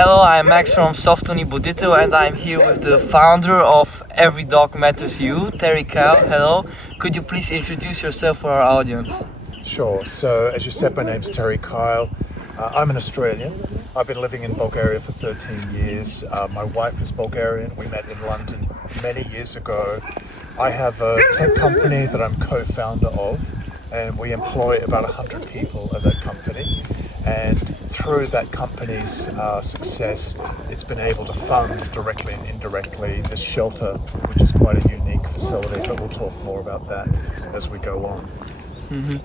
Hello, I'm Max from SoftUni BUDITEL and I'm here with the founder of Every Dog Matters You, Teri Kyle. Hello, could you please introduce yourself for our audience? Sure, so as you said, my name's Teri Kyle. I'm an Australian. I've been living in Bulgaria for 13 years. My wife is Bulgarian. We met in London many years ago. I have a tech company that I'm co-founder of, and we employ about 100 people at that company. And through that company's success, it's been able to fund directly and indirectly this shelter, which is quite a unique facility, but we'll talk more about that as we go on.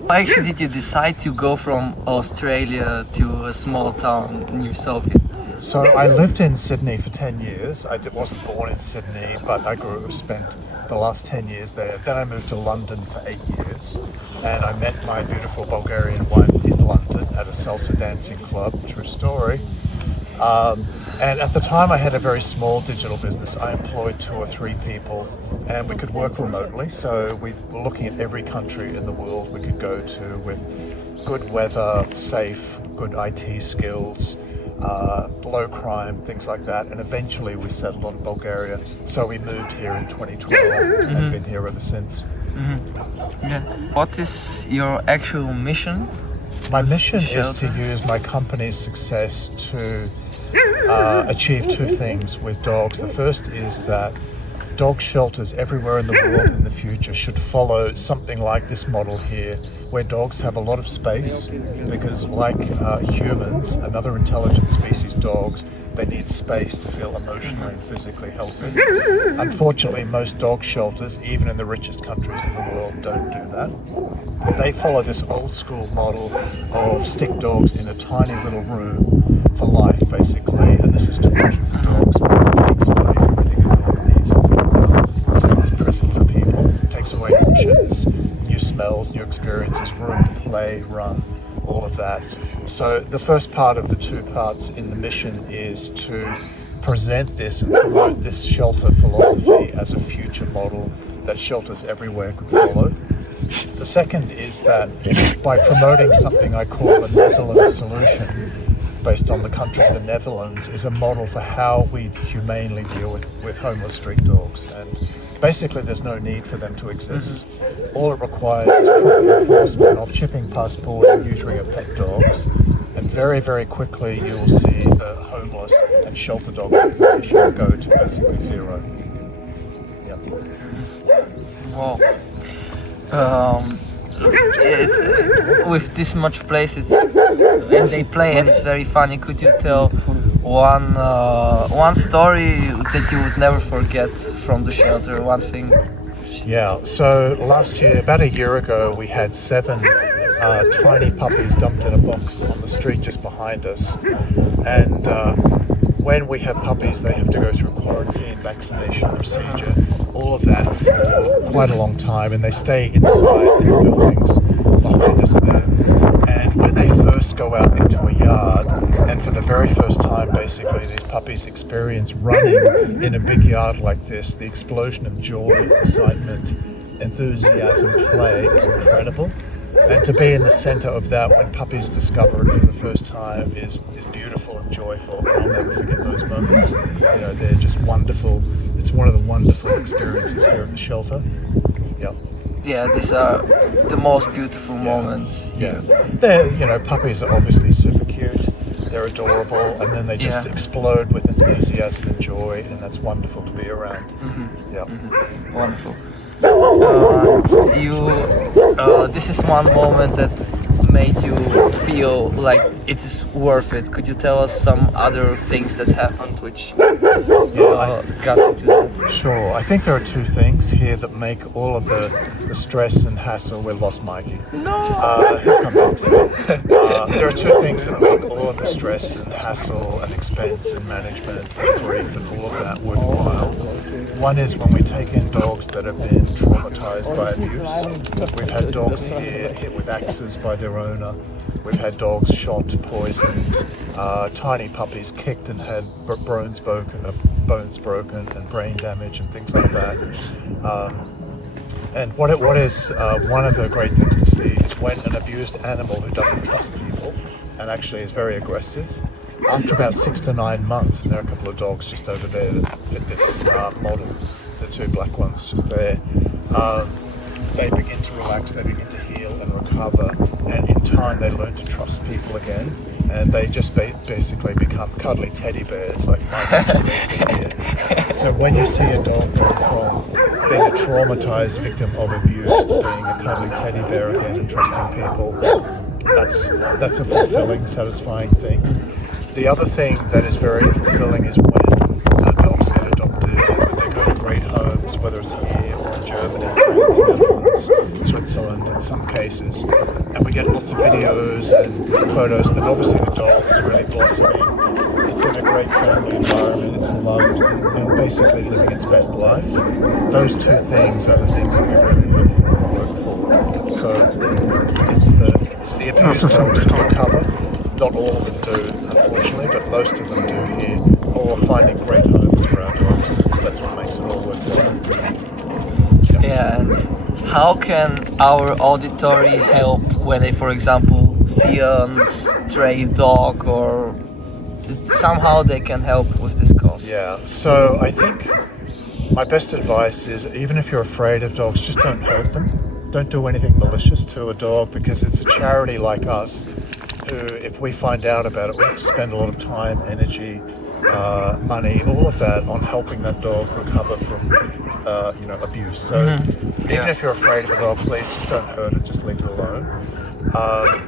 Why actually did you decide to go from Australia to a small town near Sofia? So I lived in Sydney for 10 years. I wasn't born in Sydney, but I spent the last 10 years there. Then I moved to London for 8 years, and I met my beautiful Bulgarian wife in London at a salsa dancing club, true story. And at the time I had a very small digital business. I employed 2 or 3 people, and we could work remotely. So we were looking at every country in the world we could go to with good weather, safe, good IT skills, low crime, things like that. And eventually we settled on Bulgaria. So we moved here in 2012 and been here ever since. Yeah. What is your actual mission? My mission is to use my company's success to achieve 2 things with dogs. The first is that dog shelters everywhere in the world in the future should follow something like this model here, where dogs have a lot of space, because like humans, another intelligent species, dogs, they need space to feel emotionally and physically healthy. Unfortunately, most dog shelters, even in the richest countries in the world, don't do that. They follow this old school model of stick dogs in a tiny little room for life, basically, and this is too much for dogs. It takes away everything a dog needs. Same as present for people. It takes away options, new smells, new experiences, room to play, run, all of that. So the first part of the 2 parts in the mission is to present this and promote this shelter philosophy as a future model that shelters everywhere could follow. The second is that by promoting something I call the Netherlands solution, based on the country of the Netherlands, is a model for how we humanely deal with homeless street dogs. And basically there's no need for them to exist. All it requires is proper enforcement of chipping passport and neutering of pet dogs. And very, very quickly you will see the homeless and shelter dog population go to basically 0. Yep. Wow. With this much places and they play and it's very funny. Could you tell one story that you would never forget from the shelter? One thing. Yeah. So last year, about a year ago, we had 7 tiny puppies dumped in a box on the street just behind us, and when we have puppies, they have to go through quarantine, vaccination procedure, all of that for quite a long time, and they stay inside in the buildings behind us there. And when they first go out into a yard, and for the very first time, basically, these puppies experience running in a big yard like this, the explosion of joy, excitement, enthusiasm, play is incredible. And to be in the center of that when puppies discover it for the first time is beautiful and joyful. And I'll never forget those moments. You know, they're just wonderful. It's one of the wonderful experiences here at the shelter. Yep. Yeah, these are the most beautiful moments. Yeah. They're, you know, puppies are obviously super cute. They're adorable, and then they just explode with enthusiasm and joy, and that's wonderful to be around. Yeah. Wonderful. This is one moment that made you feel like it is worth it. Could you tell us some other things that happened which got you to that? Sure. I think there are 2 things here that make all of the stress and hassle. We lost Mikey. No! Come back, so. There are 2 things that make all of the stress and hassle and expense and management and grief and all of that worthwhile. One is when we take in dogs that have been traumatized by abuse. We've had dogs here hit with axes by their owner. We've had dogs shot, poisoned, tiny puppies kicked and had bones broken and brain damage and things like that. And what is one of the great things to see is when an abused animal who doesn't trust people and actually is very aggressive after about 6 to 9 months, and there are a couple of dogs just over there that fit this model, the two black ones just there, they begin to relax, they begin to heal and recover, and in time they learn to trust people again, and they just basically become cuddly teddy bears, like my teddy bears here. So when you see a dog go from being a traumatized victim of abuse to being a cuddly teddy bear again and trusting people, that's a fulfilling, satisfying thing. The other thing that is very fulfilling is when dogs get adopted, they go to great homes, whether it's here or in Germany, France, Netherlands, Switzerland in some cases, and we get lots of videos and photos, and obviously the dog is really blossoming. It's in a great family environment, it's loved, and basically living its best life. Those two things are the things that we really live for and work for. So it's the abused dogs to recover. Not all of them do, unfortunately, but most of them do here, or finding great homes for our dogs. That's what makes it all worthwhile. Yep. Yeah, and how can our auditory help when they, for example, see a stray dog, or somehow they can help with this cause? Yeah, so I think my best advice is, even if you're afraid of dogs, just don't hurt them. Don't do anything malicious to a dog, because it's a charity like us who, if we find out about it, we have to spend a lot of time, energy, money, all of that on helping that dog recover from abuse. So even if you're afraid of a dog, please just don't hurt it, just leave it alone.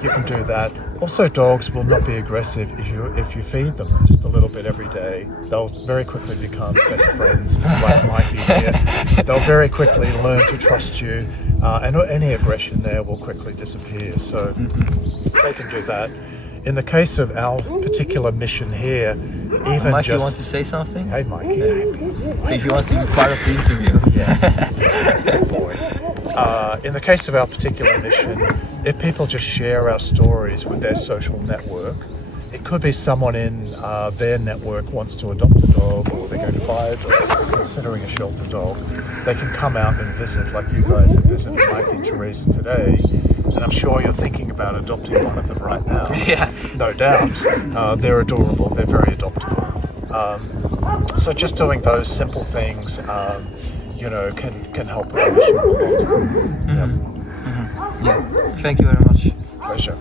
You can do that. Also, dogs will not be aggressive if you feed them just a little bit every day. They'll very quickly become best friends, like Mikey here. They'll very quickly learn to trust you, and any aggression there will quickly disappear. So they can do that. In the case of our particular mission here, even Mikey, you want to say something? Hey, Mikey. If he wants to be part of the interview. Good boy. In the case of our particular mission, if people just share our stories with their social network, it could be someone in their network wants to adopt a dog, or they're going to buy a dog, considering a shelter dog. They can come out and visit, like you guys have visited Mike and Teresa today, and I'm sure you're thinking about adopting one of them right now. Yeah. No doubt. They're adorable, they're very adoptable. So just doing those simple things, can help with our mission. Yeah. Thank you very much. Pleasure.